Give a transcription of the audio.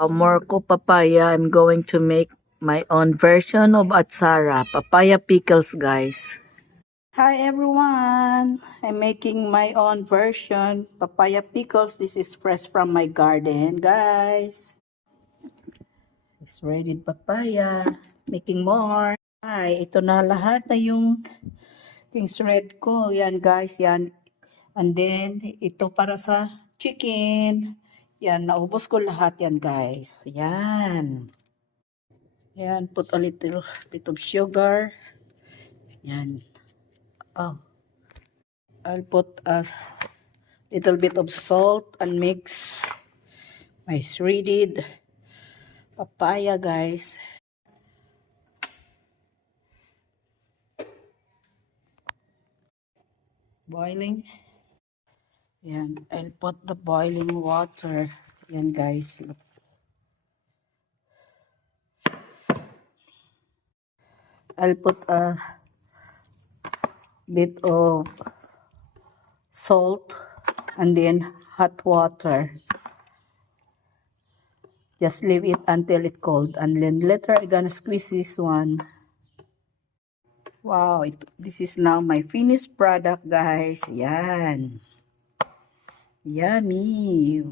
Morco papaya. I'm going to make my own version of atsara. Papaya pickles, guys. Hi everyone! I'm making my own version. Papaya pickles. This is fresh from my garden, guys. It's ready papaya. Making more. Ay, ito na lahat na yung King's Red ko. Yan guys, yan. And then, ito para sa chicken. Yan, naubos ko lahat yan guys. Yan. Yan, put a little bit of sugar. Yan. Oh, I'll put a little bit of salt and mix my shredded papaya guys. Boiling. Yan, I'll put the boiling water. Yan guys. I'll put a bit of salt and then hot water. Just leave it until it cold and then later I'm gonna squeeze this one. Wow, this is now my finished product guys. Yan. Yummy.